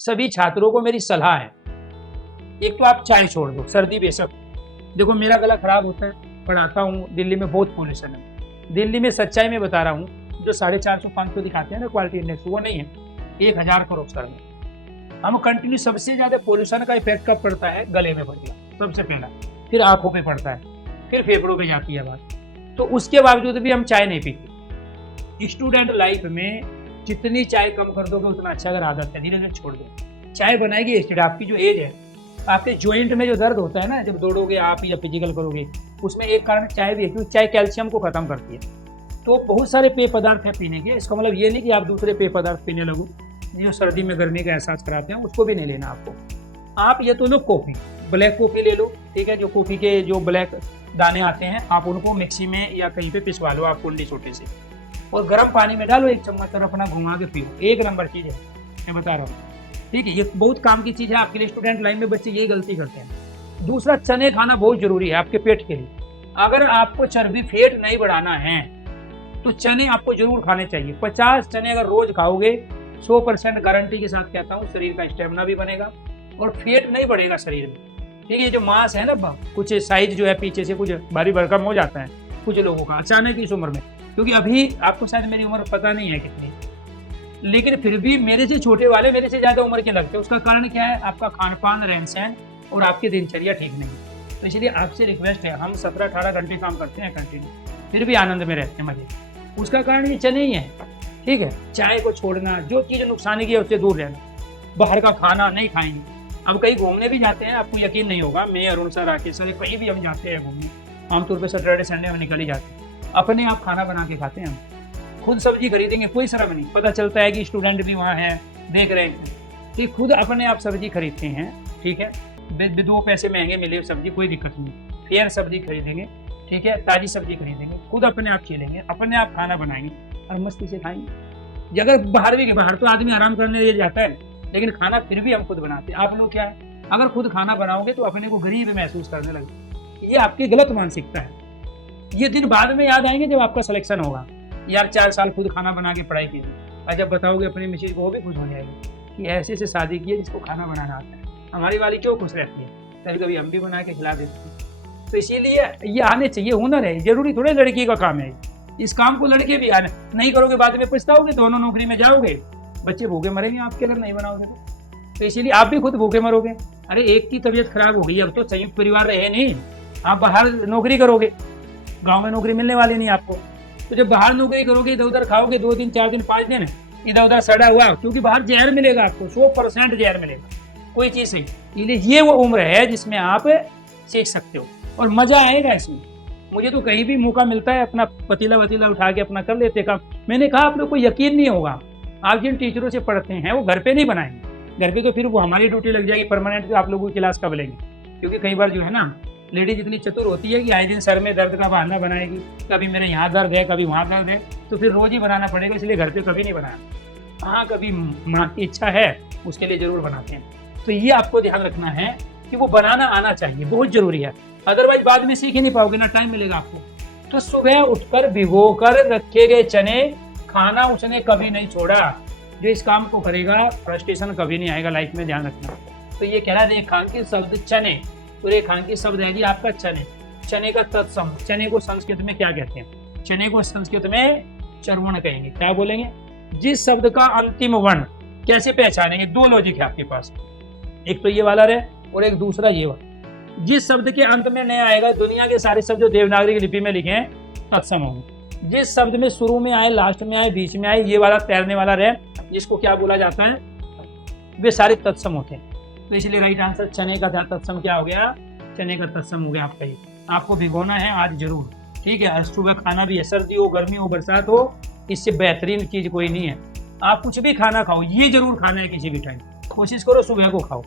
सभी छात्रों को मेरी सलाह है, एक तो आप चाय छोड़ दो, सर्दी बेशक। देखो मेरा गला खराब होता है, पढ़ाता हूँ, दिल्ली में बहुत पॉल्यूशन है। दिल्ली में सच्चाई में बता रहा हूँ, जो 450-500 दिखाते हैं ना क्वालिटी इंडेक्स, वो नहीं है, 1000 करोड़ सर में। हम कंटिन्यू, सबसे ज्यादा पॉल्यूशन का इफेक्ट कब पड़ता है? गले में पड़ता है सबसे पहला, फिर आंखों पे पड़ता है, फिर फेफड़ों पे जाती है बात। तो उसके बावजूद भी हम चाय नहीं पीते। स्टूडेंट लाइफ में जितनी चाय कम कर दोगे उतना अच्छा। अगर आदत है, धीरे धीरे छोड़ दो, चाय बनाएगी एसिड। आपकी जो एज है, आपके जॉइंट में जो दर्द होता है ना, जब दौड़ोगे आप या फिजिकल करोगे, उसमें एक कारण चाय भी है, क्योंकि चाय कैल्शियम को खत्म करती है। तो बहुत सारे पेय पदार्थ है पीने के, इसका मतलब ये नहीं कि आप दूसरे पेय पदार्थ पीने लगो जो सर्दी में गर्मी का एहसास कराते हैं, उसको भी नहीं लेना आपको। आप ये तो लो कॉफ़ी, ब्लैक कॉफ़ी ले लो, ठीक है, जो कॉफ़ी के जो ब्लैक दाने आते हैं, आप उनको मिक्सी में या कहीं पे पिसवा लो आप कुंडी छोटे से, और गर्म पानी में डालो 1 चम्मच और अपना घुमा के पियो। एक नंबर चीज़ है, मैं बता रहा हूँ, ठीक है, ये बहुत काम की चीज़ है आपके लिए। स्टूडेंट लाइन में बच्चे यही गलती करते हैं। दूसरा, चने खाना बहुत जरूरी है आपके पेट के लिए। अगर आपको चर्बी फैट नहीं बढ़ाना है तो चने आपको जरूर खाने चाहिए। 50 चने अगर रोज खाओगे, 100% गारंटी के साथ कहता हूँ, शरीर का स्टेमिना भी बनेगा और फैट नहीं बढ़ेगा शरीर में। ठीक है, जो मांस है ना, कुछ साइज जो है पीछे से कुछ भारी भरकम हो जाता है कुछ लोगों का अचानक इस उम्र में, क्योंकि अभी आपको शायद मेरी उम्र पता नहीं है कितनी, लेकिन फिर भी मेरे से छोटे वाले मेरे से ज्यादा उम्र के लगते हैं। उसका कारण क्या है? आपका खान पान, रहन सहन और आपकी दिनचर्या ठीक नहीं। तो इसलिए आपसे रिक्वेस्ट है, हम 17-18 घंटे काम करते हैं कंटिन्यू, फिर भी आनंद में रहते हैं, मजे। उसका कारण ये चने ही है, ठीक है। चाय को छोड़ना, जो चीज़ नुकसान की है उससे दूर रहना, बाहर का खाना नहीं खाएंगे। अब कहीं घूमने भी जाते हैं, आपको यकीन नहीं होगा, मैं, अरुण सर, राकेश सर, कहीं भी हम जाते हैं घूमने, आमतौर पर सैटरडे संडे हम निकल ही जाते हैं, अपने आप खाना बना के खाते हैं। हम खुद सब्जी खरीदेंगे, कोई शर्म नहीं। पता चलता है कि स्टूडेंट भी वहाँ हैं, देख रहे हैं, ठीक, खुद अपने आप सब्जी खरीदते हैं, ठीक है। 2 पैसे महंगे मिले सब्जी, कोई दिक्कत नहीं, फेयर सब्जी खरीदेंगे, ठीक है, ताजी सब्जी खरीदेंगे, खुद अपने आप खिलेंगे, अपने आप खाना बनाएंगे और मस्ती से खाएंगे। अगर बाहर तो आदमी आराम करने जाता है, लेकिन खाना फिर भी हम खुद बनाते हैं। आप लोग क्या है, अगर खुद खाना बनाओगे तो अपने को गरीब महसूस करने लगे। ये आपकी गलत मानसिकता है। ये दिन बाद में याद आएंगे जब आपका सिलेक्शन होगा, यार 4 साल खुद खाना बना के पढ़ाई की, और जब बताओगे अपनी मिसेज को, वो भी खुश हो जाएगी कि ऐसे से शादी की है जिसको खाना बनाना आता है। हमारी वाली क्यों खुश रहती है? कभी कभी हम भी बना के खिला देते हैं। तो इसीलिए ये आने चाहिए, हुनर है, जरूरी थोड़े लड़की का काम है। इस काम को लड़के भी आने नहीं करोगे, बाद में पछताओगे, दोनों नौकरी में जाओगे, बच्चे भूखे मरेंगे आपके अगर नहीं बनाओगे तो इसीलिए आप भी खुद भूखे मरोगे। अरे एक की तबीयत खराब हो गई, अब तो संयुक्त परिवार रहे नहीं, आप बाहर नौकरी करोगे, गाँव में नौकरी मिलने वाली नहीं आपको। तो जब बाहर नौकरी करोगे, इधर उधर खाओगे, 2 दिन 4 दिन 5 दिन इधर उधर सड़ा हुआ, क्योंकि बाहर जहर मिलेगा आपको, 100% जहर मिलेगा, कोई चीज़ सही। इसलिए ये वो उम्र है जिसमें आप सीख सकते हो और मजा आएगा इसमें। मुझे तो कहीं भी मौका मिलता है, अपना पतीला वतीला उठा के अपना कर लेते काम। मैंने कहा आप लोग को यकीन नहीं होगा, आप जिन टीचरों से पढ़ते हैं वो घर पे नहीं बनाएंगे। घर पे तो फिर वो हमारी ड्यूटी लग जाएगी परमानेंट, तो आप लोगों की क्लास कब लेंगे? क्योंकि कई बार जो है ना, लेडीज इतनी चतुर होती है कि आए दिन सर में दर्द का बहाना बनाएगी, कभी मेरे यहाँ दर्द है, कभी वहाँ दर्द है, तो फिर रोज ही बनाना पड़ेगा। इसलिए घर पे कभी नहीं बनाया। हाँ, कभी माँ की इच्छा है उसके लिए जरूर बनाते हैं। तो ये आपको ध्यान रखना है कि वो बनाना आना चाहिए, बहुत जरूरी है। अदरवाइज बाद में सीख ही नहीं पाओगे, ना टाइम मिलेगा आपको। तो सुबह उठकर भिगो कर रखे गए चने खाना उसने कभी नहीं छोड़ा। जो इस काम को करेगा, फ्रस्ट्रेशन कभी नहीं आएगा लाइफ में, ध्यान रखना। तो ये कह रहा है रेखांकित शब्द चने, तो रेखांकित शब्द है जी आपका चने। चने का तत्सम, चने को संस्कृत में क्या कहते हैं? चने को संस्कृत में चर्वण कहेंगे। क्या बोलेंगे? जिस शब्द का अंतिम वर्ण कैसे पहचानेंगे? 2 लॉजिक है आपके पास, एक तो ये वाला रहे और एक दूसरा ये वाला। जिस शब्द के अंत में नहीं आएगा, दुनिया के सारे शब्द जो देवनागरी की लिपि में लिखे हैं तत्सम होंगे। जिस शब्द में शुरू में आए, लास्ट में आए, बीच में आए, ये वाला तैरने वाला रहे, जिसको क्या बोला जाता है, वे सारे तत्सम होते हैं। तो इसलिए राइट आंसर चने का तत्सम क्या हो गया? चने का तत्सम हो गया आपका। ये आपको भिगोना है आज जरूर, ठीक है। आज सुबह खाना भी है, सर्दी हो, गर्मी हो, बरसात हो, इससे बेहतरीन चीज कोई नहीं है। आप कुछ भी खाना खाओ, ये जरूर खाना है किसी भी टाइम, कोशिश करो सुबह को खाओ।